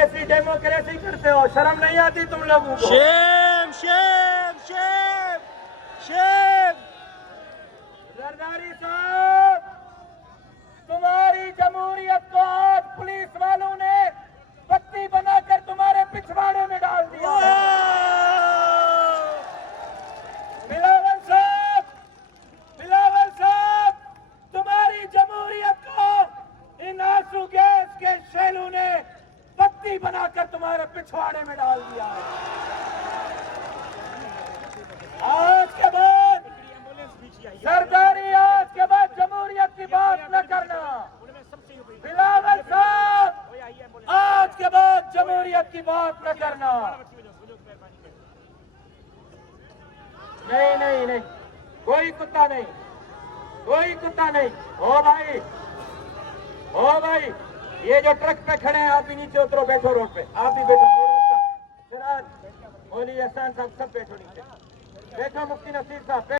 ऐसी डेमोक्रेसी करते हो, शर्म नहीं आती तुम लोगों को? Shem Shem Shem Shem. Zardari साहब, तुम्हारी जमहूरियत को आज पुलिस वालों ने बत्ती बनाकर तुम्हारे पिछवाड़े में डाल दिया है। बिलावल साहब, तुम्हारी जमहूरियत को इन आंसू गैस के शैलों ने बत्ती बनाकर तुम्हारे पिछवाड़े में डाल दिया है। आज के बाद सरदारी, आज के बाद जमहूरियत की बात न करना। बिलावल साहब, आज के बाद जमहूरियत की बात न करना। नहीं नहीं नहीं, कोई कुत्ता नहीं, कोई कुत्ता नहीं। ओ भाई, ये जो ट्रक पे खड़े हैं, आप भी नीचे उतरो, बैठो रोड पे, आप भी बैठो। सिराज, मौलवी एहसान साहब, सब बैठो नीचे, बैठो। मुफ्ती नसीर साहब।